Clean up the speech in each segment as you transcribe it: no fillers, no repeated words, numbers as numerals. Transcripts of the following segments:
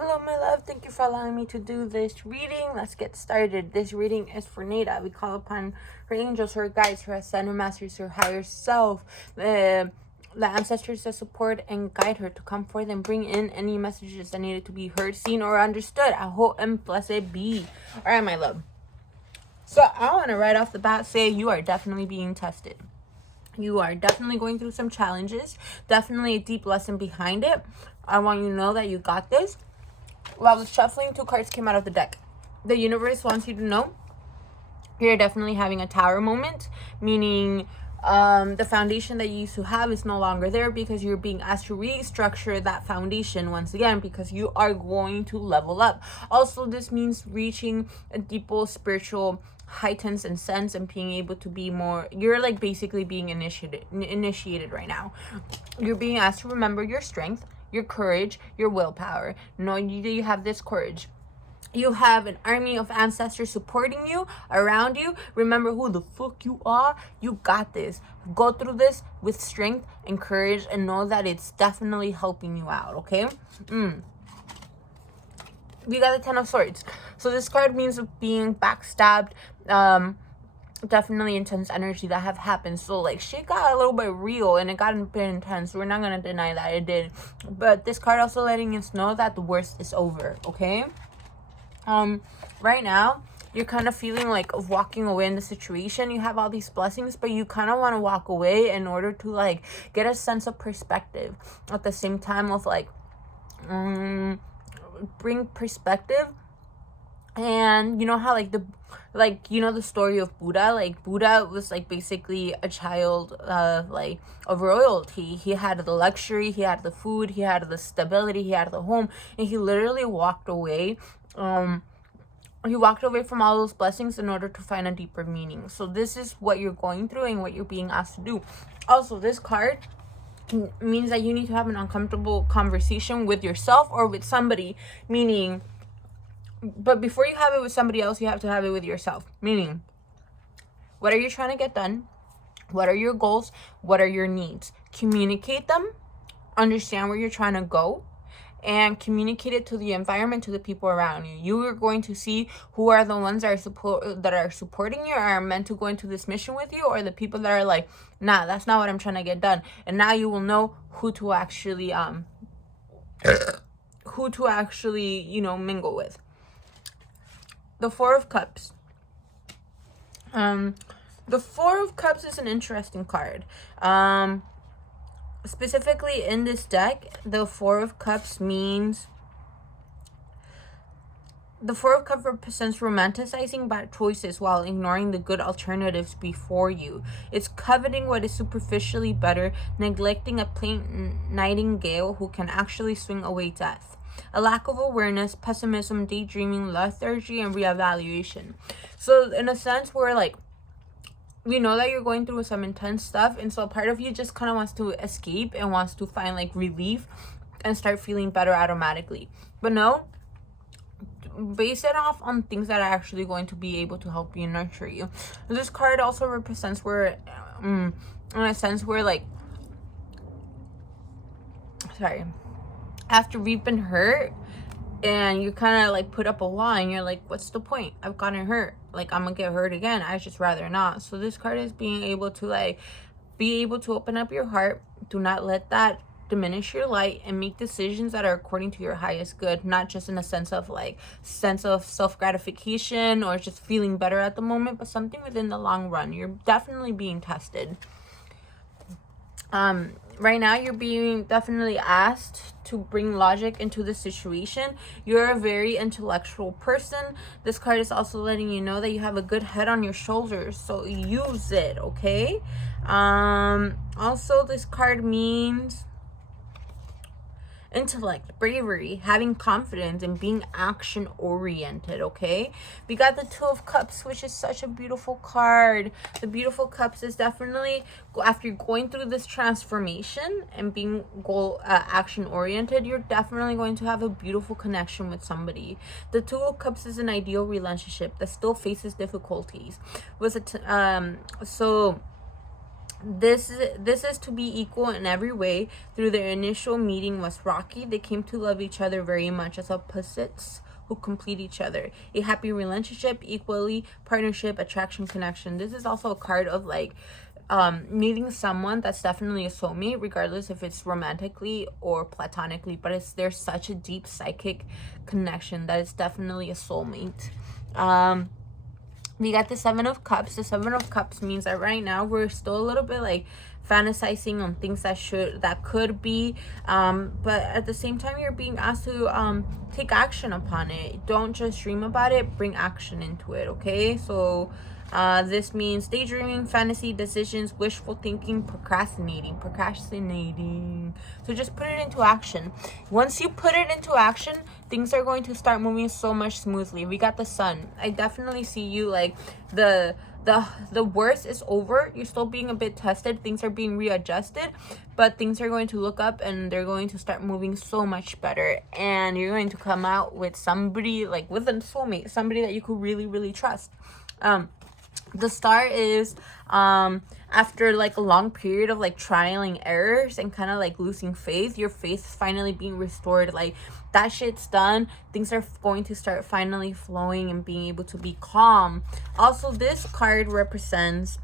Hello, my love. Thank you for allowing me to do this reading. Let's get started. This reading is for Neyda. We call upon her angels, her guides, her ascended masters, her higher self, the ancestors that support and guide her to come forth and bring in any messages that needed to be heard, seen, or understood. I hope and blessed be. All right, my love. So I want to right off the bat say you are definitely being tested. You are definitely going through some challenges. Definitely a deep lesson behind it. I want you to know that you got this. While I was shuffling, 2 cards came out of the deck. The universe wants you to know you're definitely having a tower moment, meaning the foundation that you used to have is no longer there because you're being asked to restructure that foundation once again because you are going to level up. Also, this means reaching a deeper spiritual heightened and sense and being able to be more, you're like basically being initiated right now. You're being asked to remember your strength, your courage, your willpower. Knowing you have this courage. You have an army of ancestors supporting you, around you. Remember who the fuck you are. You got this. Go through this with strength and courage and know that it's definitely helping you out, okay? We got the 10 of Swords. So this card means of being backstabbed. Definitely intense energy that have happened. So like shit got a little bit real and it got a bit intense. We're not gonna deny that it did. But this card also letting us know that the worst is over, okay? Right now you're kind of feeling like of walking away in the situation. You have all these blessings, but you kind of want to walk away in order to like get a sense of perspective at the same time of like bring perspective. And you know how like the story of Buddha, like Buddha was like basically a child of like of royalty. He had the luxury, he had the food, he had the stability, he had the home, and he literally walked away. He walked away from all those blessings in order to find a deeper meaning. So this is what you're going through and what you're being asked to do. Also, this card means that you need to have an uncomfortable conversation with yourself or with somebody, meaning, but before you have it with somebody else, you have to have it with yourself. Meaning, what are you trying to get done? What are your goals? What are your needs? Communicate them. Understand where you're trying to go. And communicate it to the environment, to the people around you. You are going to see who are the ones that are supporting you, or are meant to go into this mission with you, or the people that are like, nah, that's not what I'm trying to get done. And now you will know who to actually mingle with. The 4 of Cups. The 4 of Cups is an interesting card. Specifically in this deck, the 4 of Cups means the 4 of Cups represents romanticizing bad choices while ignoring the good alternatives before you. It's coveting what is superficially better, neglecting a plain nightingale who can actually swing away death. A lack of awareness, pessimism, daydreaming, lethargy, and reevaluation. So in a sense, we're like, we know that you're going through some intense stuff, and so part of you just kind of wants to escape and wants to find like relief and start feeling better automatically. But no, base it off on things that are actually going to be able to help you nurture you. This card also represents where in a sense where like, sorry, after we've been hurt and you kind of like put up a wall and you're like, what's the point? I've gotten hurt. Like, I'm gonna get hurt again. I just rather not. So this card is being able to like be able to open up your heart. Do not let that diminish your light and make decisions that are according to your highest good, not just in a sense of self-gratification or just feeling better at the moment, but something within the long run. You're definitely being tested. Right now you're being definitely asked to bring logic into the situation. You're a very intellectual person. This card is also letting you know that you have a good head on your shoulders, so use it, okay? Also, this card means intellect, bravery, having confidence, and being action oriented, okay? We got the 2 of Cups, which is such a beautiful card. The beautiful Cups is definitely, after going through this transformation and being goal action oriented, you're definitely going to have a beautiful connection with somebody. The 2 of Cups is an ideal relationship that still faces difficulties. So This is to be equal in every way. Through their initial meeting was rocky, they came to love each other very much as opposites who complete each other. A happy relationship, equally partnership, attraction, connection. This is also a card of like meeting someone that's definitely a soulmate, regardless if it's romantically or platonically, but there's such a deep psychic connection that it's definitely a soulmate. We got the Seven of Cups. The Seven of Cups means that right now we're still a little bit like fantasizing on things that could be, but at the same time you're being asked to take action upon it. Don't just dream about it, bring action into it. Okay, so this means daydreaming, fantasy, decisions, wishful thinking, procrastinating. So just put it into action. Once you put it into action, things are going to start moving so much smoothly. We got the Sun. I definitely see you like the worst is over. You're still being a bit tested. Things are being readjusted, but things are going to look up and they're going to start moving so much better. And you're going to come out with somebody, like with a soulmate, somebody that you could really, really trust. The Star is after like a long period of like trialing errors and kind of like losing faith, your faith is finally being restored. Like that shit's done. Things are going to start finally flowing and being able to be calm. Also, this card represents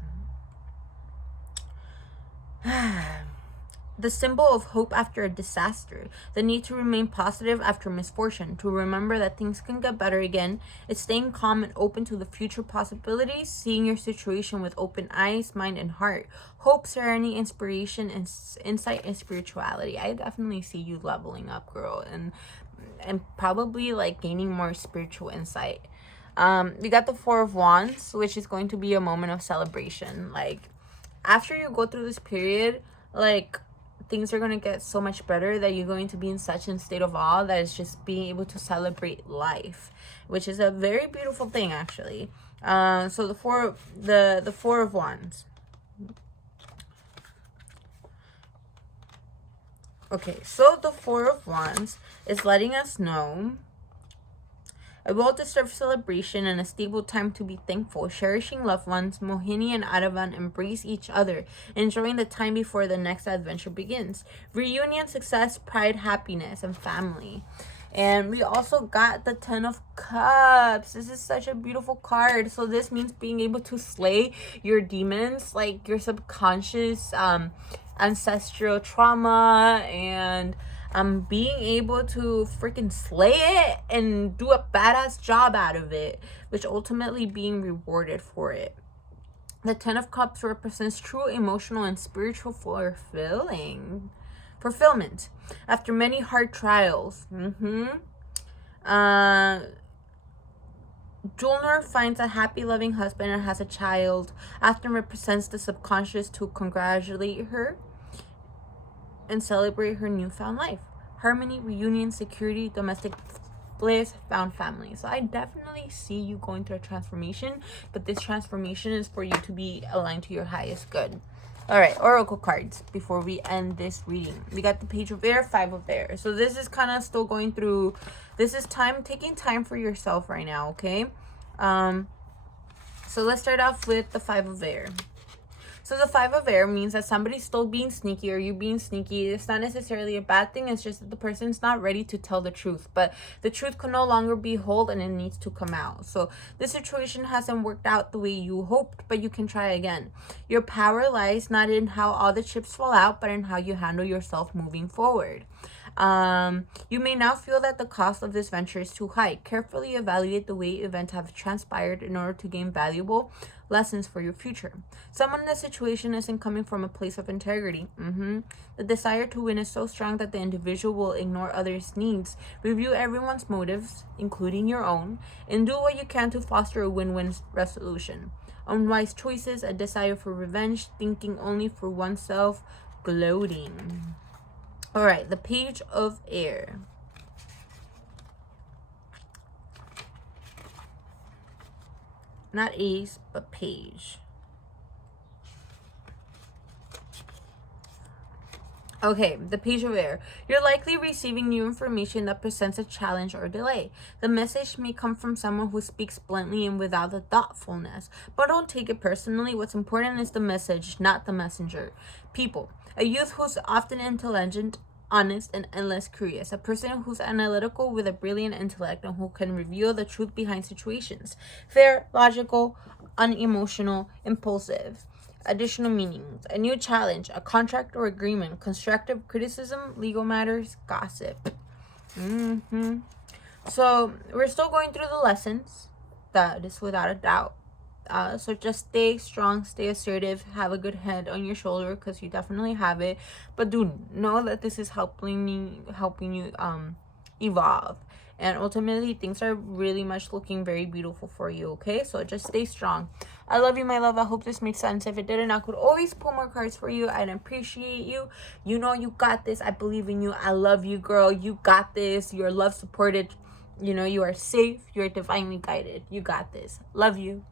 the symbol of hope after a disaster, the need to remain positive after misfortune, to remember that things can get better again. It's staying calm and open to the future possibilities, seeing your situation with open eyes, mind, and heart. Hope, serenity, inspiration, and insight and spirituality. I definitely see you leveling up, girl, and probably like gaining more spiritual insight. We got the Four of Wands, which is going to be a moment of celebration. Like after you go through this period, like things are going to get so much better that you're going to be in such a state of awe that it's just being able to celebrate life, which is a very beautiful thing actually. So the Four of Wands. Okay, so the Four of Wands is letting us know a well-deserved celebration and a stable time to be thankful. Cherishing loved ones, Mohini and Aravan embrace each other, enjoying the time before the next adventure begins. Reunion, success, pride, happiness, and family. And we also got the Ten of Cups. This is such a beautiful card. So this means being able to slay your demons, like your subconscious ancestral trauma, and being able to freaking slay it and do a badass job out of it, which ultimately being rewarded for it. The Ten of Cups represents true emotional and spiritual fulfillment after many hard trials. Julnar finds a happy, loving husband and has a child. Often represents the subconscious to congratulate her and celebrate her newfound life. Harmony, reunion, security, domestic bliss, found family. So I definitely see you going through a transformation, but this transformation is for you to be aligned to your highest good. All right, oracle cards before we end this reading. We got the Page of Air, Five of Air. So this is kind of still going through, this is taking time for yourself right now, okay? So let's start off with the Five of Air. So the Five of Air means that somebody's still being sneaky or you being sneaky. It's not necessarily a bad thing. It's just that the person's not ready to tell the truth. But the truth can no longer be held and it needs to come out. So this situation hasn't worked out the way you hoped, but you can try again. Your power lies not in how all the chips fall out, but in how you handle yourself moving forward. You may now feel that the cost of this venture is too high. Carefully evaluate the way events have transpired in order to gain valuable lessons for your future. Someone in this situation isn't coming from a place of integrity. The desire to win is so strong that the individual will ignore others' needs. Review everyone's motives, including your own, and do what you can to foster a win-win resolution. Unwise choices, a desire for revenge, thinking only for oneself, gloating. All right, the Page of Air. Not ace, but page. Okay, the page of air. You're likely receiving new information that presents a challenge or delay. The message may come from someone who speaks bluntly and without the thoughtfulness, but don't take it personally. What's important is the message, not the messenger. People. A youth who's often intelligent, honest, and endless curious. A person who's analytical with a brilliant intellect and who can reveal the truth behind situations. Fair, logical, unemotional, impulsive. Additional meanings: a new challenge, a contract or agreement, constructive criticism, legal matters, gossip. So we're still going through the lessons. That is without a doubt. So just stay strong, stay assertive, have a good head on your shoulder, because you definitely have it. But do know that this is helping you evolve. And ultimately, things are really much looking very beautiful for you, okay? So just stay strong. I love you, my love. I hope this made sense. If it didn't, I could always pull more cards for you. I'd appreciate you. You know you got this. I believe in you. I love you, girl. You got this. You're love supported. You know you are safe. You're divinely guided. You got this. Love you.